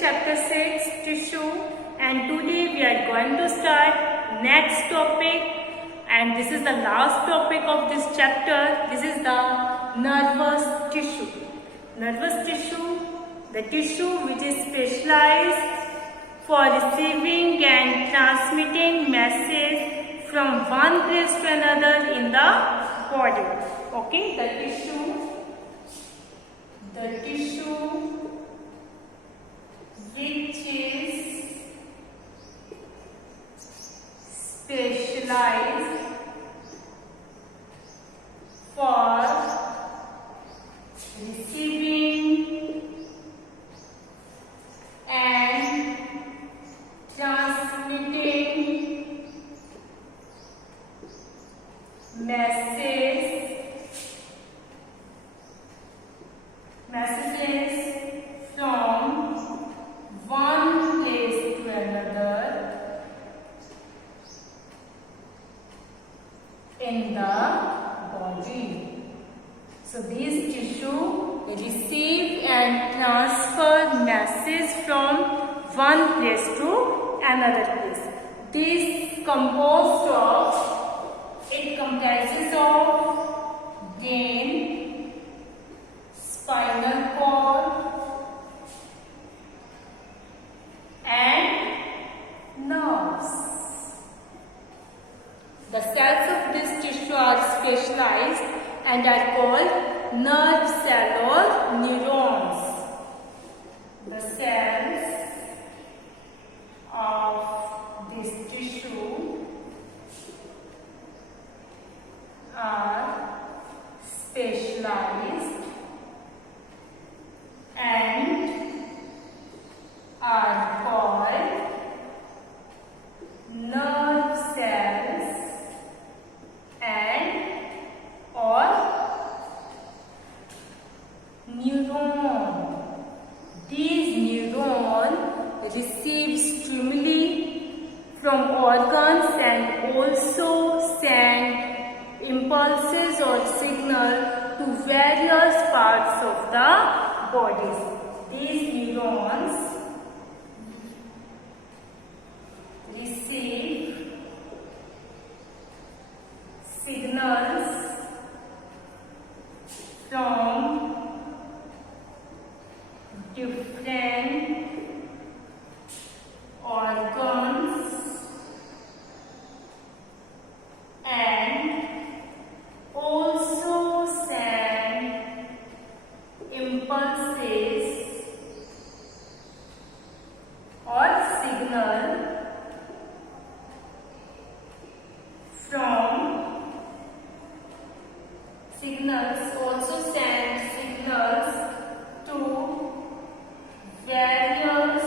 chapter 6 tissue, and today we are going to start next topic, and this is the last topic of this chapter. This is the nervous tissue. Nervous tissue, the tissue which is specialized for receiving and transmitting messages from one place to another in the body. Okay, the tissue which is specialized for receiving and transmitting messages from one place to another in the body. So these tissue receive and transfer messages from one place to another place. This comprises of brain, spinal cord, and nerves. The cells of this tissue are specialized and are called nerve cell or neurons. The cells of this tissue are specialized and are called nerve cells and or neuron. These neurons receive stimuli from organs and also send impulses or signal to various parts of the body. These neurons receive signals from different organs and also send impulses or signal to various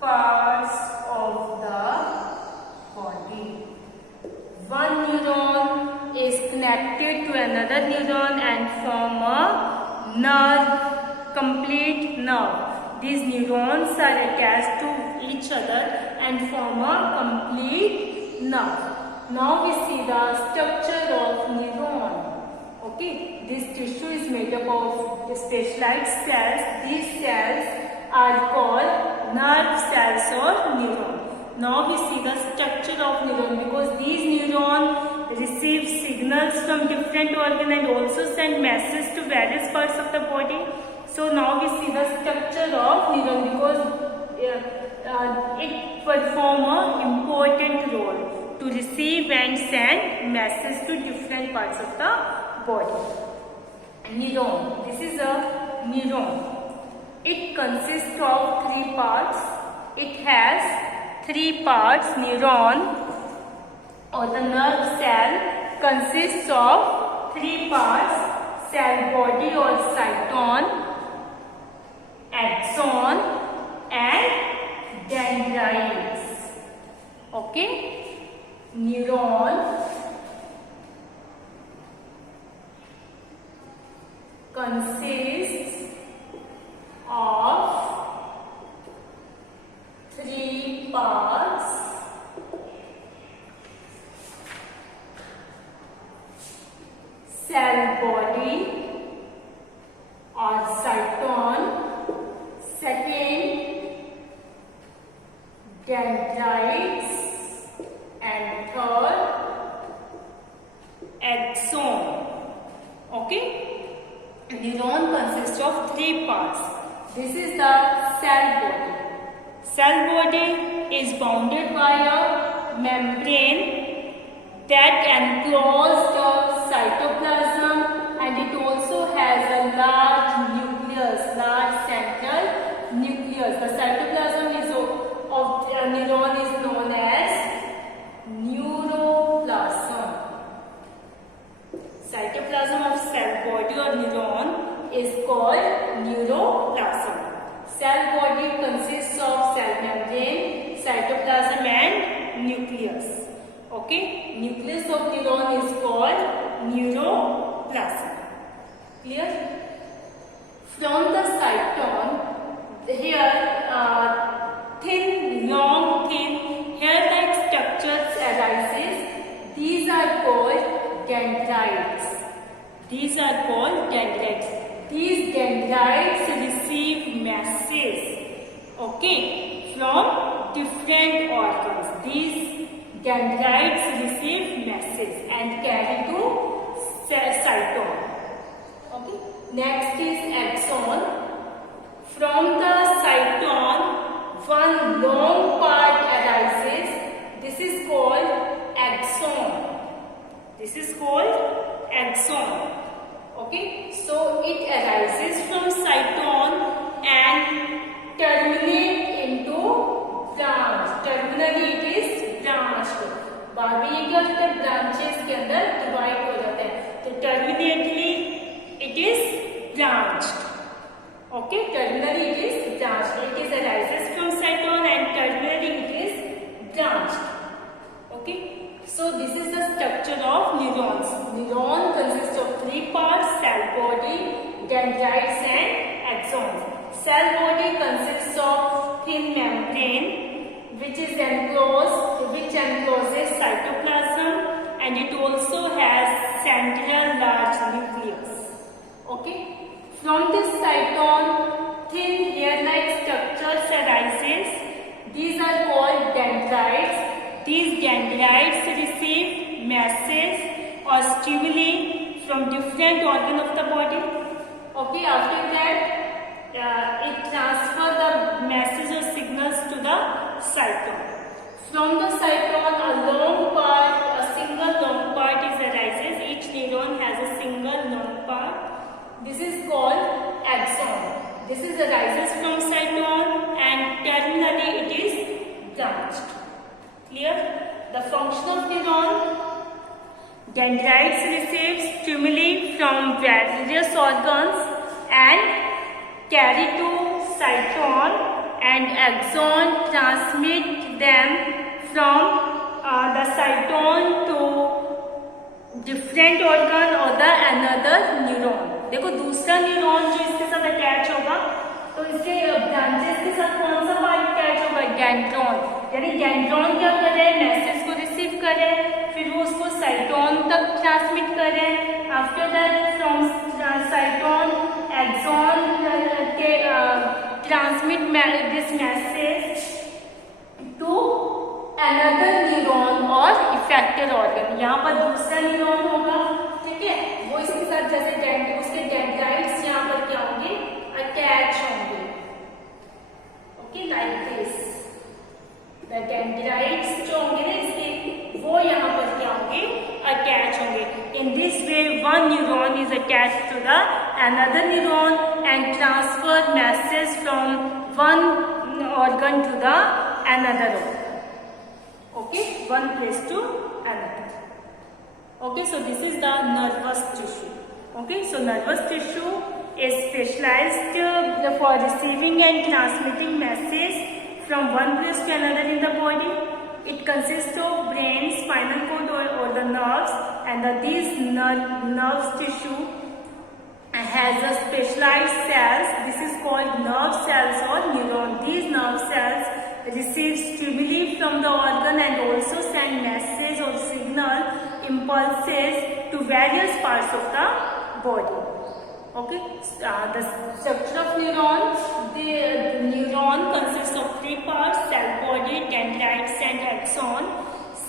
parts of the body. One neuron is connected to another neuron and form a nerve, complete nerve. These neurons are attached to each other and form a complete nerve. Now we see the structure of neuron. Okay, this tissue is made up of specialized cells. These cells are called nerve cells or neuron. Now we see the structure of neuron, because these neurons receive signals from different organs and also send messages to various parts of the body. So now we see the structure of neuron, because it performs an important role to receive and send messages to different parts of the body. Neuron. This is a neuron. It consists of three parts. It has three parts. Neuron or the nerve cell consists of three parts: cell body or cyton, axon, and dendrites. Okay, neuron consists of three parts: cell body or cyton, second dendrites, and third axon. Okay, neuron consists of 3 parts. This is the cell body. Cell body is bounded by a membrane that encloses the cytoplasm, and it also has a large nucleus, large central nucleus. The cytoplasm of a neuron is known as neuroplasm. Cytoplasm of cell body or neuron is called neuroplasm. Cell body consists of cell membrane, cytoplasm and nucleus. Okay, nucleus of neuron is called neuroplasm. Clear? From the cyton, here long thin hair-like structures arises. These are called dendrites. These are called dendrites. These dendrites receive masses, okay, from different organs. These dendrites receive masses and carry to cyton. Okay. Next is axon. From the cyton, one long part arises. This is called axon. This is called axon. Okay, so it arises from cyton and terminate into branch. Terminally it is branched. बाद में ये क्या होता है, branches के अंदर divide हो जाता है. तो terminally it is branched. Okay, terminally it is branched. It is arises from cyton and terminally it is branched. Okay. So this is the structure of neurons. Neuron consists of 3 parts: cell body, dendrites and axons. Cell body consists of thin membrane which encloses cytoplasm, and it also has central large nucleus. Okay. From this cyton, thin hair-like structures arises. These are called dendrites. These dendrites receive masses or stimuli from different organs of the body. Okay, after that, it transfers the masses or signals to the cyton. From the cyton, a single long part arises. Each neuron has a single long part. This is called axon. This arises from cyton and terminally it is branched. Clear? The function of neuron: dendrites receive stimuli from various organs and carry to cyton, and axon transmit them from the cyton to different organ or the another neuron. देखो, दूसरा neuron जो इसके साथ attach होगा, तो इसके branches के साथ कौन सा पार्ट अटैच होगा? डेंड्रॉन. यानी डेंड्रॉन क्या करे? मैसेज को रिसीव करे, फिर वो उसको साइटोन तक ट्रांसमिट करे. After that from cyton, axon के transmit this message to another neuron और इफेक्टेड ऑर्गन. यहाँ पर दूसरा न्यूरॉन होगा, ठीक है, वो इसके साथ जैसे उसके डेंड्राइट्स यहाँ पर क्या होंगे? अटैच होंगे. Okay, like this. The dendrites जो होंगे ना इसके, वो यहाँ पर क्या होंगे? अटैच होंगे. In this way one neuron is attach to the another neuron and transfer message from one organ to the another organ. Okay, one place to another. Okay, so this is the nervous tissue. Okay, so nervous tissue is specialized for receiving and transmitting messages from one place to another in the body. It consists of brain, spinal cord or the nerves, and these nerves tissue has a specialized cells. This is called nerve cells or neuron. These nerve cells receive stimuli from the organ and also send message or signal impulses to various parts of the body. Okay, the structure of neuron. The neuron consists of 3 parts: cell body,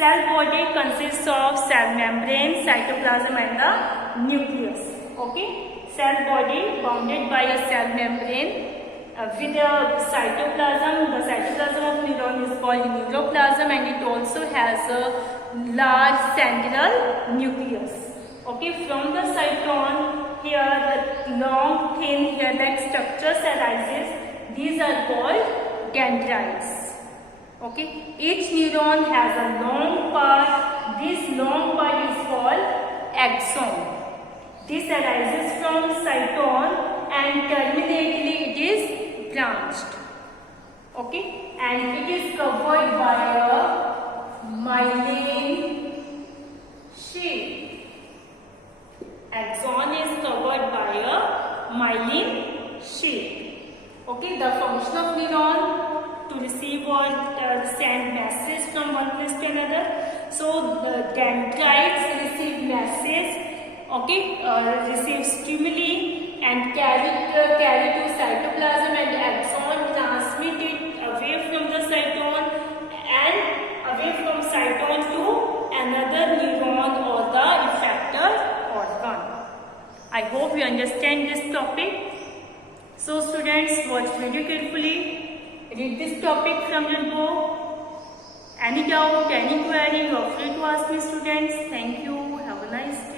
Cell body consists of cell membrane, cytoplasm and the nucleus. Okay, cell body bounded by a cell membrane with a cytoplasm. The cytoplasm of neuron is called neuroplasm, and it also has a large central nucleus. Okay, from the cytosol, here the long thin hair-like structures arises. These are called dendrites. Okay, each neuron has a long part. This long part is called axon. This arises from cytosol and terminately it is branched. Okay, and it is covered by a myelin sheath. Axon is covered by a myelin sheath. Okay, the function of neuron to receive or send messages from one place to another. So the dendrites receive messages. Okay, receive stimuli and carry to cytoplasm, and axon transmit it away from the cytosol and away from cytosol to another neuron or the effector organ. I hope you understand this topic. So students, watch video carefully. Read this topic from your book. Any doubt, any query, you are free to ask me, students. Thank you. Have a nice day.